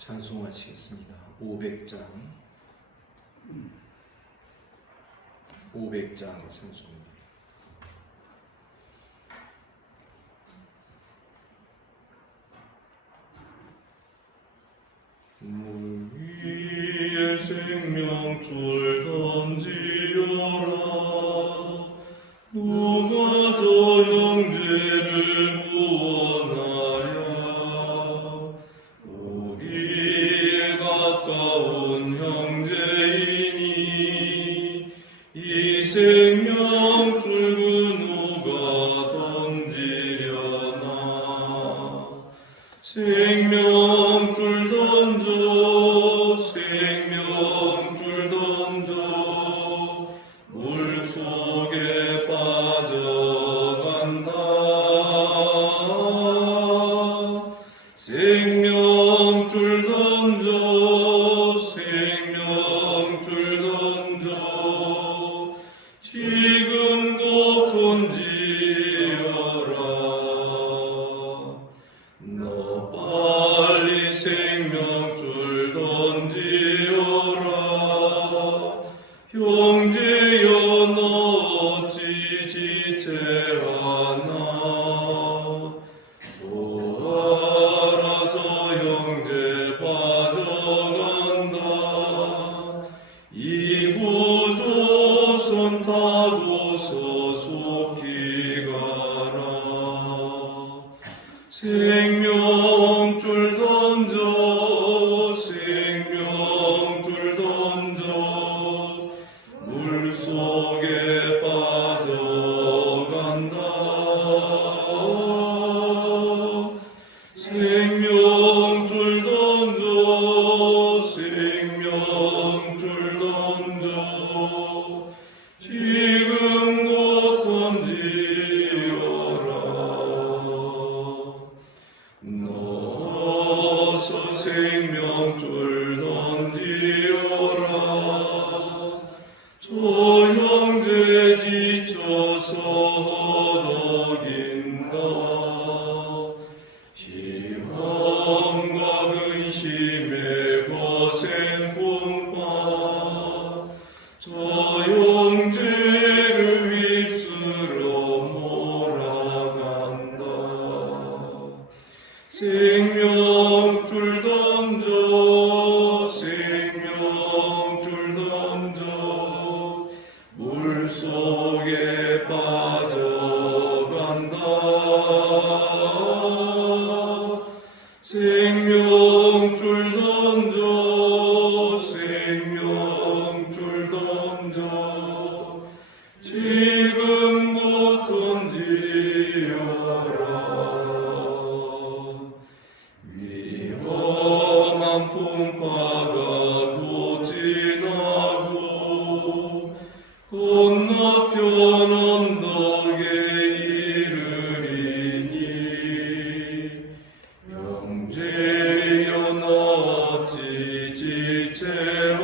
찬송하시겠습니다. 500장 찬송입니다. 물 위에 생명줄 던지어라. 누가 저 형제를 구원하랴. 우리의 가까운 형제이니 이 생명줄 그 누가 던지려나. 생명줄 던져 물속에 빠져간다. 생명줄 던져 지금 곧 던지어라. 너 빨리 생명줄 던지어라. 형제여 너 어찌 지체하나. 보아라 저 형제 빠져간다. 이후 조선 타고서 속히 가라. 생명줄 던져 물속에 빠져간다. 생명줄 던져 지금 곧 던지어라. 너서 생명줄 던지어라. 저 형제 지쳐서 허덕인다. 시험과 근심에 거센 풍파. 저 형제를 휩쓸어 몰아간다. 생명줄 던져 물속에 빠져간다. 생명줄 던져 지금 곧 던지어라. 위험한 풍파가 곧 지나고 건너편 언덕에 이르리니 형제여 너 어찌 지체하나.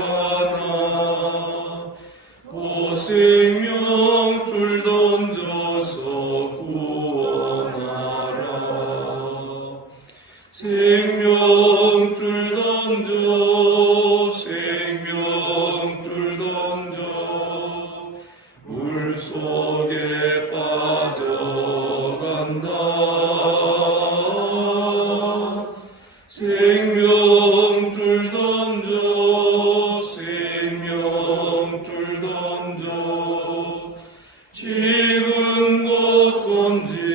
오 생명줄 던져서 구원하라. 생명줄 던져 물속에 빠져간다. 생명줄 던져 지금 곧 던지어라.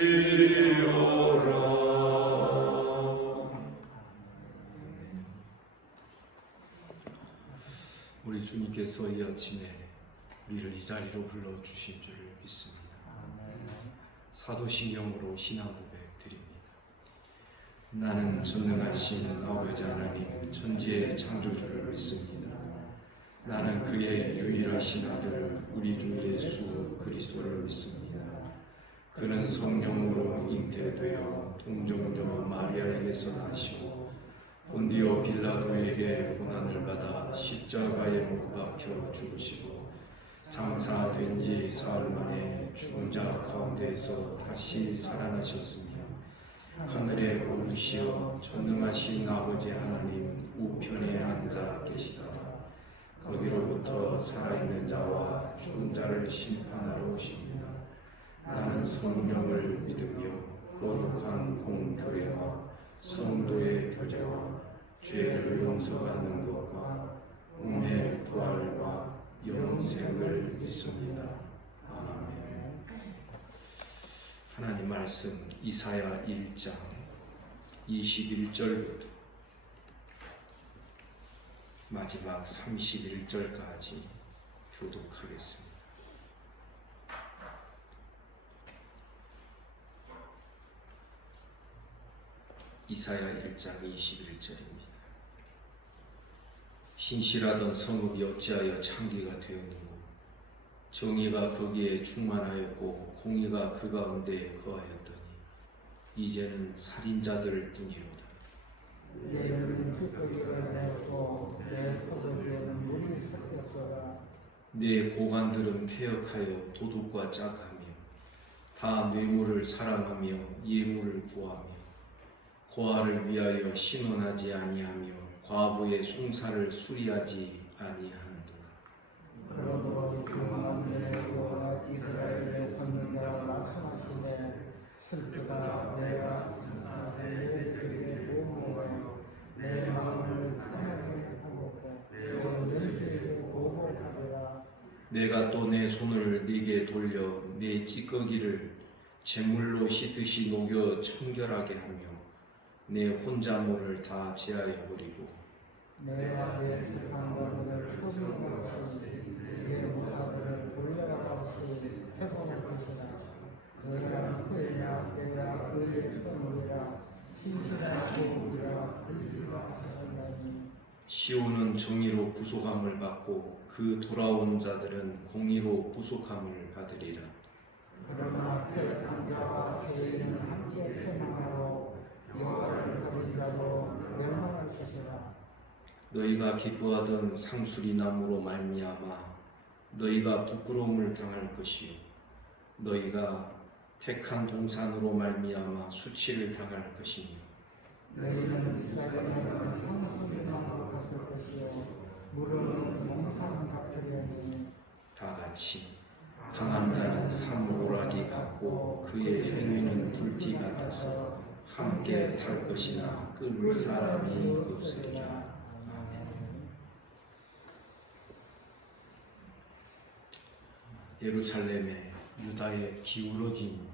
우리 주님께서 이 아침에 우리를 이 자리로 불러주신 줄을 믿습니다. 사도신경으로 신앙 고백 드립니다. 나는 전능하신 아버지 하나님 천지의 창조주를 믿습니다. 나는 그의 유일하신 아들 우리 주 예수 그리스도를 믿습니다. 그는 성령으로 잉태되어 동정녀 마리아에게서 나시고 본디오 빌라도에게 고난을 받아 십자가에 못 박혀 죽으시고 장사된 지 사흘 만에 죽은 자 가운데에서 다시 살아나셨으며 하늘에 오르시어 전능하신 아버지 하나님 우편에 앉아 계시다. 거기로부터 살아있는 자와 죽은 자를 심판하러 오십니다. 나는 성령을 믿으며 거룩한 공교회와 성도의 교제와 죄를 용서받는 것과 몸의 부활과 영생을 믿습니다. 아멘. 하나님 말씀 이사야 1장 21절부터 마지막 31절까지 교독하겠습니다. 이사야 1장 21절입니다. 신실하던 성읍이 어찌하여 창기가 되었는고, 정의가 거기에 충만하였고 공의가 그 가운데 거하였더니 이제는 살인자들 뿐이로다. 내 눈은 흙속에 내었고 내 포도주에는 물이 섞였어라. 내 고관들은 패역하여 도둑과 짝하며 다 뇌물을 사랑하며 예물을 구하며 고아를 위하여 신원하지 아니하며 과부의 송사를 수리하지 아니하는도다. 그러므로 조용한 내 여호와 이스라엘의 선민과 말씀하시되 슬프다. 내가 내 죄에 보호하여 내 마음을 편하게 하고 내 죄에 보호하리라. 내가 또 내 손을 네게 돌려 내 찌꺼기를 제물로 씻듯이 녹여 청결하게 하며 내 혼자물을 다 제하여 버리고 내가 내 재판관을 소비같이 내 모사들을 돌려같이 해볼 것이라. 너희가 후회야 내가 의의 선물이라 신실한 보복이라 불리라 하셨나니. 시온은 정의로 구속함을 받고 그 돌아온 자들은 공의로 구속함을 받으리라. 그러나 패역한 자와 죄인은 함께 패망하고 여호와를 버린 자도 멸망할 것이라. 너희가 기뻐하던 상수리 나무로 말미암아 너희가 부끄러움을 당할 것이요 너희가 택한 동산으로 말미암아 수치를 당할 것이니 너희는 이스라엘에는 상수리나무로 갔을 것이요 무릇 몽상 같으려니. 다 같이 강한 자는 산모라기 같고 그의 행위는 불티 같아서 함께 탈 것이나 끊을 사람이 없으리라. 아멘. 예루살렘의 유다의 기울어진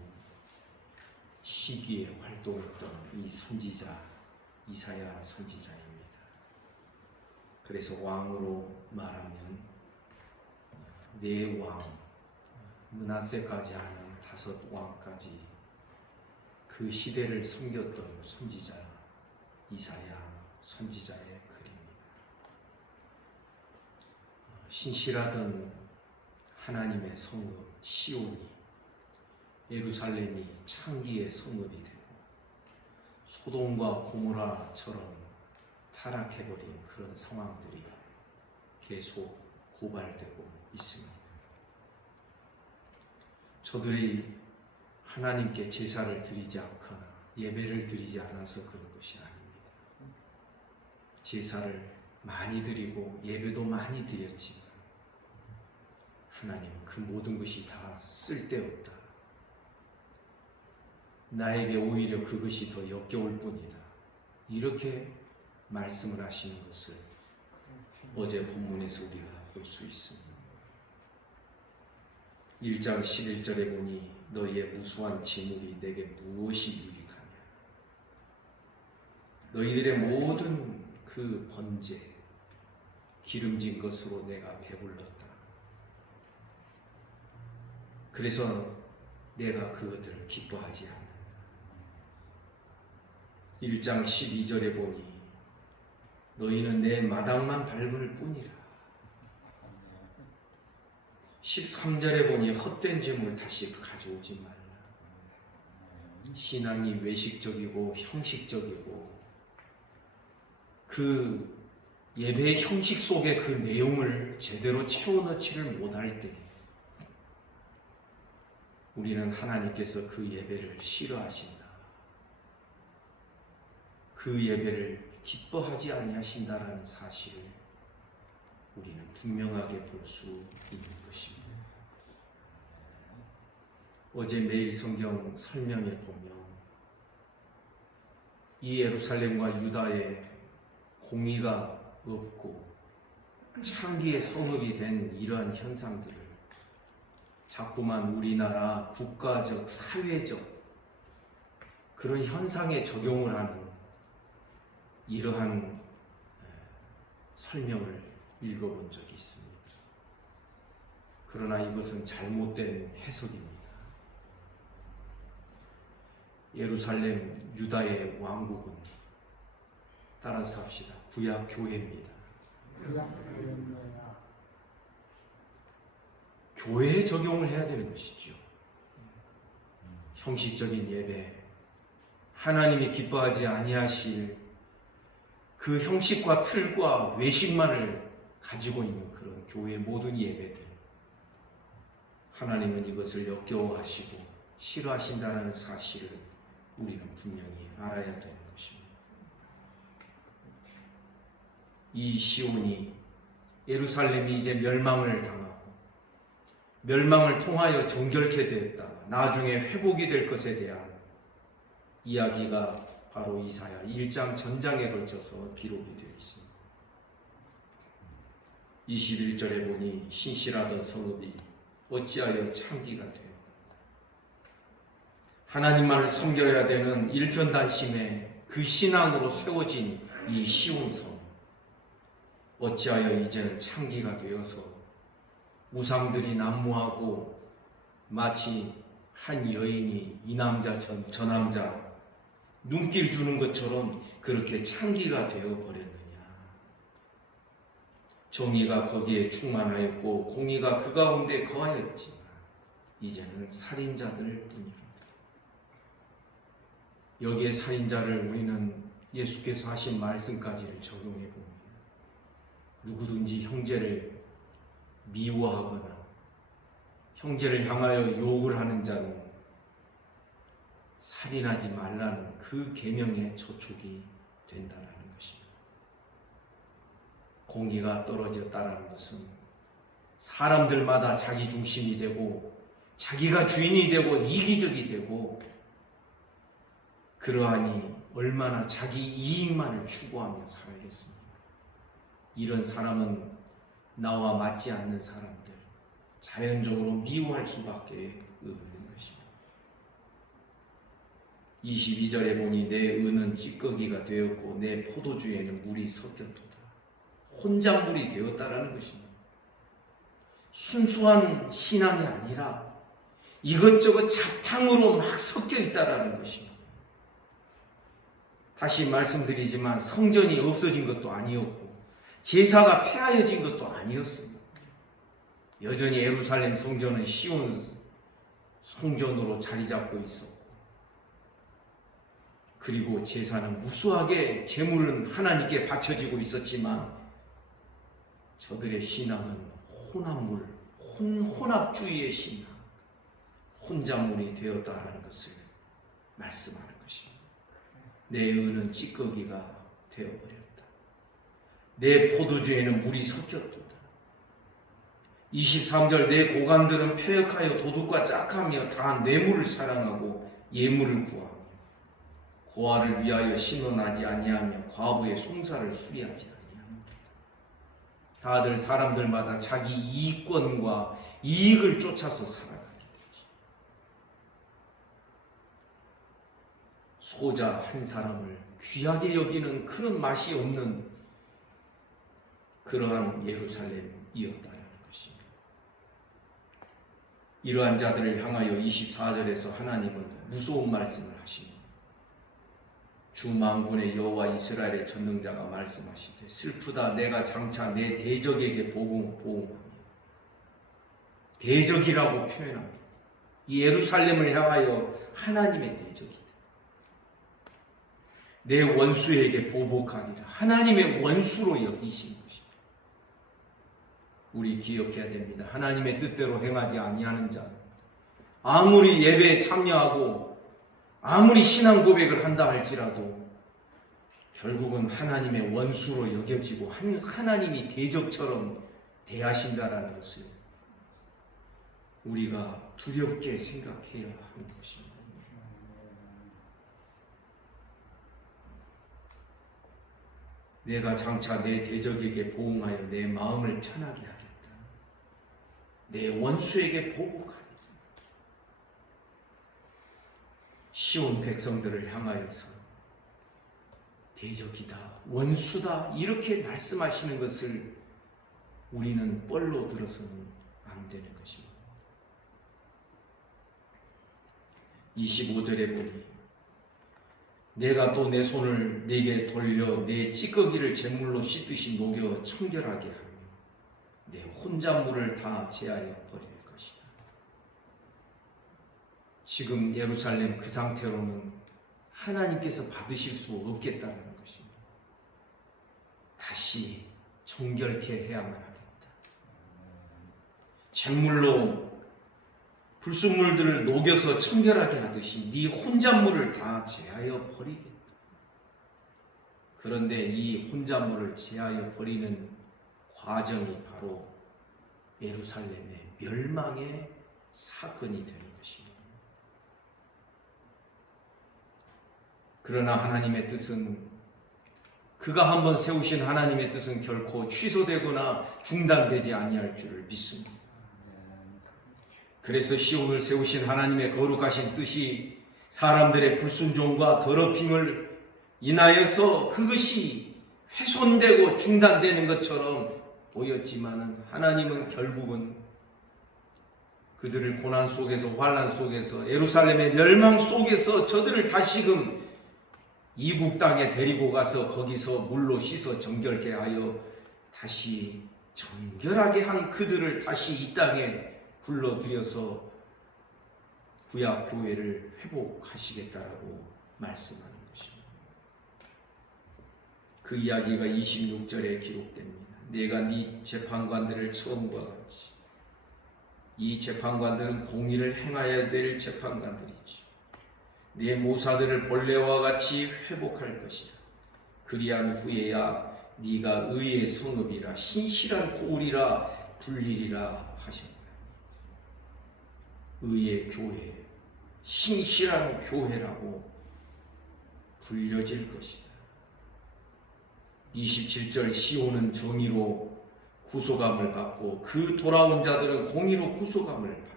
시기에 활동했던 이 선지자 이사야 선지자입니다. 그래서 왕으로 말하면 네 왕, 므낫세까지 하면 5왕까지 그 시대를 섬겼던 선지자 이사야 선지자의 글입니다. 신실하던 하나님의 성읍 시온이 예루살렘이 창기의 성읍이 되고 소돔과 고모라처럼 타락해버린 그런 상황들이 계속 고발되고 있습니다. 저들이 하나님께 제사를 드리지 않거나 예배를 드리지 않아서 그런 것이 아닙니다. 제사를 많이 드리고 예배도 많이 드렸지만 하나님은 그 모든 것이 다 쓸데없다. 나에게 오히려 그것이 더 역겨울 뿐이다. 이렇게 말씀을 하시는 것을 어제 본문에서 우리가 볼 수 있습니다. 1장 11절에 보니 너희의 무수한 재물이 내게 무엇이 유익하냐. 너희들의 모든 그 번제 기름진 것으로 내가 배불렀다. 그래서 내가 그것들을 기뻐하지 않는다. 1장 12절에 보니 너희는 내 마당만 밟을 뿐이라. 13절에 보니 헛된 재물 다시 가져오지 말라. 신앙이 외식적이고 형식적이고 그 예배의 형식 속에 그 내용을 제대로 채워넣지를 못할 때 우리는 하나님께서 그 예배를 싫어하신다. 그 예배를 기뻐하지 아니하신다라는 사실을 우리는 분명하게 볼 수 있는 것입니다. 어제 매일 성경 설명에 보면 이 예루살렘과 유다에 공의가 없고 창기의 성읍이 된 이러한 현상들을 자꾸만 우리나라 국가적, 사회적 그런 현상에 적용을 하는 이러한 설명을 읽어본 적이 있습니다. 그러나 이것은 잘못된 해석입니다. 예루살렘, 유다의 왕국은 따라서 합시다. 구약 교회입니다. 교회에 적용을 해야 되는 것이죠. 형식적인 예배, 하나님이 기뻐하지 아니하실 그 형식과 틀과 외식만을 가지고 있는 그런 교회의 모든 예배들, 하나님은 이것을 역겨워하시고 싫어하신다는 사실을 우리는 분명히 알아야 되는 것입니다. 이 시온이, 예루살렘이 이제 멸망을 당하고 멸망을 통하여 정결케 되었다가 나중에 회복이 될 것에 대한 이야기가 바로 이사야 1장 전장에 걸쳐서 기록이 되어 있습니다. 21절에 보니 신실하던 성읍이 어찌하여 창기가 되었다. 하나님만을 섬겨야 되는 일편단심에 그 신앙으로 세워진 이 시온 성, 어찌하여 이제는 창기가 되어서 우상들이 난무하고 마치 한 여인이 이 남자 저 남자 눈길 주는 것처럼 그렇게 창기가 되어 버렸느냐. 정의가 거기에 충만하였고 공의가 그 가운데 거하였지만 이제는 살인자들 뿐이라. 여기에 살인자를 우리는 예수께서 하신 말씀까지를 적용해 봅니다. 누구든지 형제를 미워하거나 형제를 향하여 욕을 하는 자는 살인하지 말라는 그 계명에 저촉이 된다라는 것입니다. 공의가 떨어졌다라는 것은 사람들마다 자기 중심이 되고 자기가 주인이 되고 이기적이 되고 그러하니 얼마나 자기 이익만을 추구하며 살겠습니까? 이런 사람은 나와 맞지 않는 사람들 자연적으로 미워할 수밖에 없는 것입니다. 22절에 보니 내 은은 찌꺼기가 되었고 내 포도주에는 물이 섞였도다. 혼잣물이 되었다라는 것입니다. 순수한 신앙이 아니라 이것저것 잡탕으로 막 섞여 있다라는 것입니다. 다시 말씀드리지만 성전이 없어진 것도 아니었고 제사가 폐하여진 것도 아니었습니다. 여전히 예루살렘 성전은 시온 성전으로 자리 잡고 있었고 그리고 제사는 무수하게 제물은 하나님께 바쳐지고 있었지만 저들의 신앙은 혼합물, 혼합주의의 신앙, 혼잣물이 되었다라는 것을 말씀하는 것입니다. 내 은은 찌꺼기가 되어버렸다. 내 포도주에는 물이 섞였도다. 23절 내 고관들은 패역하여 도둑과 짝하며 다 뇌물을 사랑하고 예물을 구하며 고아를 위하여 신원하지 아니하며 과부의 송사를 수리하지 아니합니다. 다들 사람들마다 자기 이익권과 이익을 쫓아서 살아가게 되지. 소자 한 사람을 귀하게 여기는 그런 맛이 없는 그러한 예루살렘이었다는 것입니다. 이러한 자들을 향하여 24절에서 하나님은 무서운 말씀을 하십니다. 주 만군의 여호와 이스라엘의 전능자가 말씀하시되 슬프다 내가 장차 내 대적에게 보응하며 대적이라고 표현합니다. 이 예루살렘을 향하여 하나님의 대적이다. 내 원수에게 보복하리라. 하나님의 원수로 여기신 것입니다. 우리 기억해야 됩니다. 하나님의 뜻대로 행하지 아니하는 자, 아무리 예배에 참여하고 아무리 신앙 고백을 한다 할지라도 결국은 하나님의 원수로 여겨지고 하나님이 대적처럼 대하신다라는 것을 우리가 두렵게 생각해야 하는 것입니다. 내가 장차 내 대적에게 보응하여 내 마음을 편하게 하겠다. 내 원수에게 보복하겠다. 시온 백성들을 향하여서 대적이다, 원수다 이렇게 말씀하시는 것을 우리는 뻘로 들어서는 안 되는 것입니다. 25절에 보니 내가 또 내 손을 네게 돌려 내 찌꺼기를 제물로 씻듯이 녹여 청결하게 하며 내 혼잣물을 다 제하여 버릴 것이다. 지금 예루살렘 그 상태로는 하나님께서 받으실 수 없겠다는 것입니다. 다시 정결케 해야만 하겠다. 제물로 불순물들을 녹여서 청결하게 하듯이 네 혼잣물을 다 제하여 버리겠다. 그런데 이 혼잣물을 제하여 버리는 과정이 바로 예루살렘의 멸망의 사건이 되는 것입니다. 그러나 하나님의 뜻은, 그가 한번 세우신 하나님의 뜻은 결코 취소되거나 중단되지 아니할 줄을 믿습니다. 그래서 시온을 세우신 하나님의 거룩하신 뜻이 사람들의 불순종과 더럽힘을 인하여서 그것이 훼손되고 중단되는 것처럼 보였지만 하나님은 결국은 그들을 고난 속에서, 환난 속에서, 예루살렘의 멸망 속에서 저들을 다시금 이국 땅에 데리고 가서 거기서 물로 씻어 정결케 하여 다시 정결하게 한 그들을 다시 이 땅에 불러들여서 구약 교회를 회복하시겠다라고 말씀하는 것입니다. 그 이야기가 26절에 기록됩니다. 내가 네 재판관들을 처음과 같이, 이 재판관들은 공의를 행하여야 될 재판관들이지, 네 모사들을 본래와 같이 회복할 것이다. 그리한 후에야 네가 의의 성읍이라 신실한 고울이라 불리리라 하셨다. 의의 교회, 신실한 교회라고 불려질 것이다. 27절 시온은 정의로 구속함을 받고 그 돌아온 자들은 공의로 구속함을 받는데,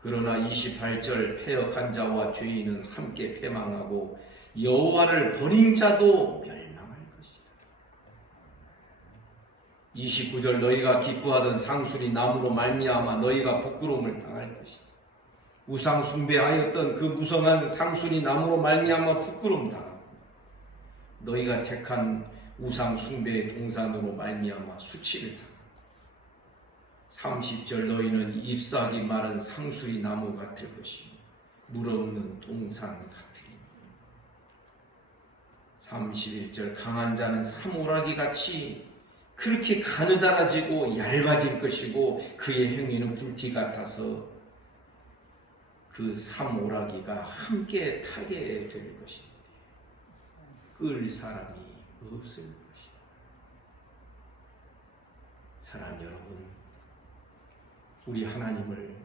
그러나 28절 패역한 자와 죄인은 함께 패망하고 여호와를 버린 자도 멸망할 것이다. 29절 너희가 기뻐하던 상수리 나무로 말미암아 너희가 부끄러움을 당할 것이다. 우상 숭배하였던 그 무성한 상수리 나무로 말미암아 부끄러움 당하고 너희가 택한 우상 숭배의 동산으로 말미암아 수치를 당하고 30절 너희는 잎사귀 마른 상수리 나무 같을 것이며 물 없는 동산 같으리니 31절 강한 자는 사모라기 같이 그렇게 가느다라지고 얇아질 것이고 그의 행위는 불티 같아서 그 사모라기가 함께 타게 될 것인데 끌 사람이 없을 것이다. 사랑 여러분, 우리 하나님을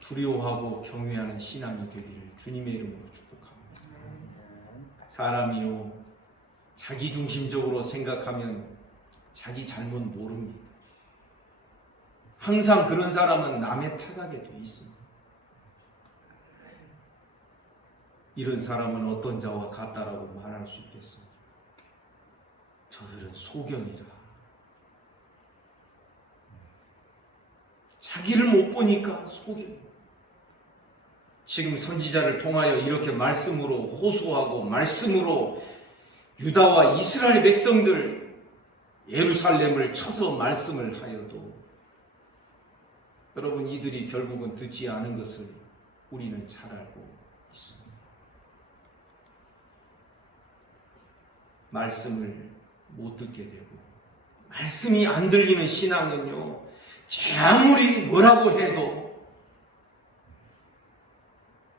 두려워하고 경외하는 신앙이 되기를 주님의 이름으로 축복합니다. 사람이요 자기중심적으로 생각하면 자기 잘못 모릅니다. 항상 그런 사람은 남의 탓하게 돼 있습니다. 이런 사람은 어떤 자와 같다라고 말할 수 있겠습니다. 저들은 소경이라. 자기를 못 보니까 소경. 지금 선지자를 통하여 이렇게 말씀으로 호소하고 말씀으로 유다와 이스라엘 백성들 예루살렘을 쳐서 말씀을 하여도 여러분 이들이 결국은 듣지 않은 것을 우리는 잘 알고 있습니다. 말씀을 못 듣게 되고 말씀이 안 들리는 신앙은요 제 아무리 뭐라고 해도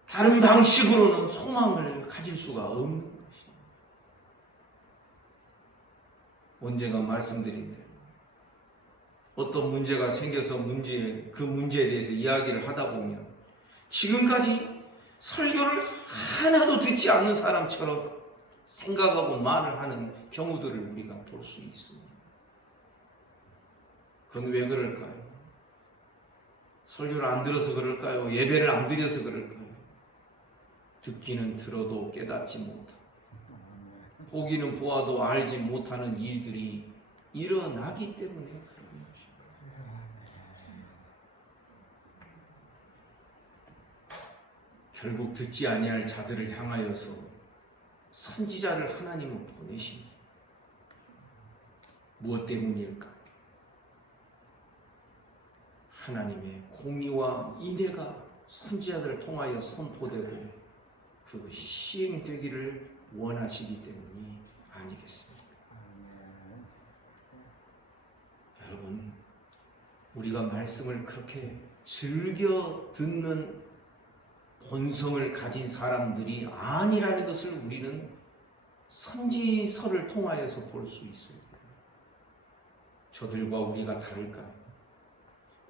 다른 방식으로는 소망을 가질 수가 없는 것입니다. 언젠가 말씀드린대. 어떤 문제가 생겨서 그 문제에 대해서 이야기를 하다 보면 지금까지 설교를 하나도 듣지 않는 사람처럼 생각하고 말을 하는 경우들을 우리가 볼 수 있습니다. 그건 왜 그럴까요? 설교를 안 들어서 그럴까요? 예배를 안 드려서 그럴까요? 듣기는 들어도 깨닫지 못하고 보기는 보아도 알지 못하는 일들이 일어나기 때문에 그런 것입니다. 결국 듣지 아니할 자들을 향하여서 선지자를 하나님은 보내십니다. 무엇 때문일까? 하나님의 공의와 인애가 선지자들을 통하여 선포되고 그것이 시행되기를 원하시기 때문이 아니겠습니까? 여러분, 우리가 말씀을 그렇게 즐겨 듣는 본성을 가진 사람들이 아니라는 것을 우리는 선지서를 통하여서 볼 수 있습니다. 저들과 우리가 다를까요?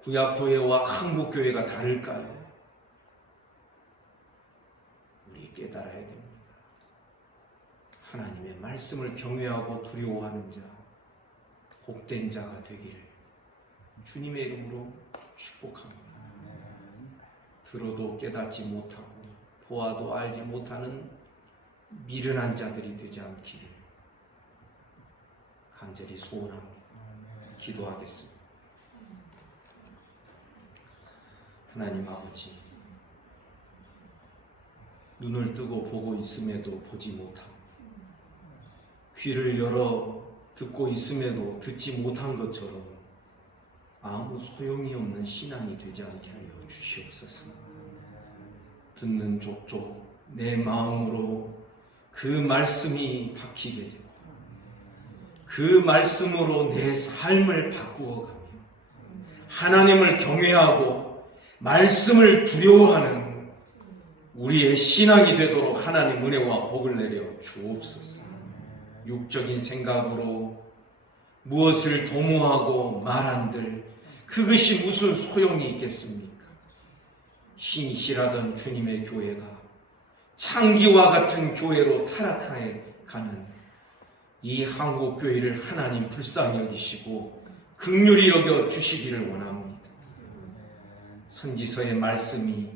구약교회와 한국교회가 다를까요? 우리 깨달아야 됩니다. 하나님의 말씀을 경외하고 두려워하는 자, 복된 자가 되기를 주님의 이름으로 축복합니다. 들어도 깨닫지 못하고 보아도 알지 못하는 미련한 자들이 되지 않기를 간절히 소원합니다. 기도하겠습니다. 하나님 아버지, 눈을 뜨고 보고 있음에도 보지 못하고 귀를 열어 듣고 있음에도 듣지 못한 것처럼 아무 소용이 없는 신앙이 되지 않게 하여 주시옵소서. 듣는 족족 내 마음으로 그 말씀이 박히게 되고 그 말씀으로 내 삶을 바꾸어가며 하나님을 경외하고 말씀을 두려워하는 우리의 신앙이 되도록 하나님 은혜와 복을 내려 주옵소서. 육적인 생각으로 무엇을 도모하고 말한들 그것이 무슨 소용이 있겠습니까? 신실하던 주님의 교회가 창기와 같은 교회로 타락해 가는 이 한국교회를 하나님 불쌍히 여기시고 긍휼히 여겨 주시기를 원합니다. 선지서의 말씀이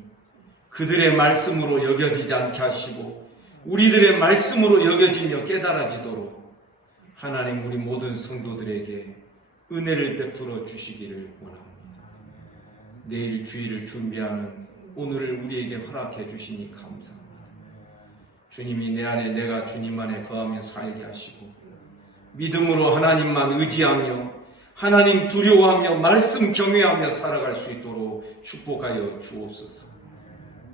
그들의 말씀으로 여겨지지 않게 하시고 우리들의 말씀으로 여겨지며 깨달아지도록 하나님 우리 모든 성도들에게 은혜를 베풀어 주시기를 원합니다. 내일 주일을 준비하는 오늘을 우리에게 허락해 주시니 감사합니다. 주님이 내 안에 내가 주님 안에 거하며 살게 하시고 믿음으로 하나님만 의지하며 하나님 두려워하며 말씀 경외하며 살아갈 수 있도록 축복하여 주옵소서.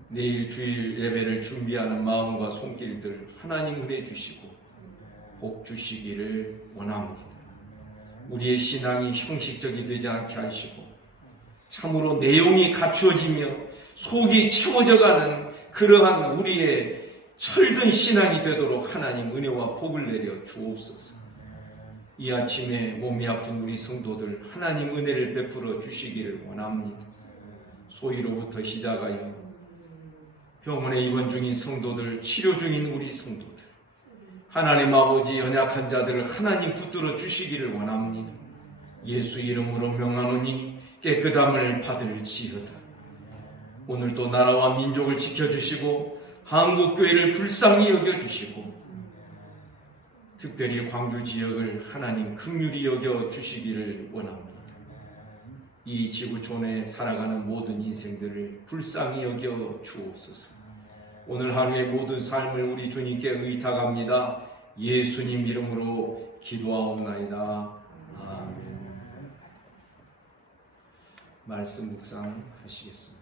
내일 주일 예배를 준비하는 마음과 손길들 하나님 은혜 주시고 복 주시기를 원합니다. 우리의 신앙이 형식적이 되지 않게 하시고 참으로 내용이 갖추어지며 속이 채워져가는 그러한 우리의 철든 신앙이 되도록 하나님 은혜와 복을 내려 주옵소서. 이 아침에 몸이 아픈 우리 성도들 하나님 은혜를 베풀어 주시기를 원합니다. 소위로부터 시작하여 병원에 입원 중인 성도들, 치료 중인 우리 성도들 하나님 아버지 연약한 자들을 하나님 붙들어 주시기를 원합니다. 예수 이름으로 명하노니 깨끗함을 받을지어다. 오늘도 나라와 민족을 지켜주시고 한국교회를 불쌍히 여겨주시고 특별히 광주 지역을 하나님 긍휼히 여겨주시기를 원합니다. 이 지구촌에 살아가는 모든 인생들을 불쌍히 여겨 주옵소서. 오늘 하루의 모든 삶을 우리 주님께 의탁합니다. 예수님 이름으로 기도하옵나이다. 아멘. 말씀 묵상하시겠습니다.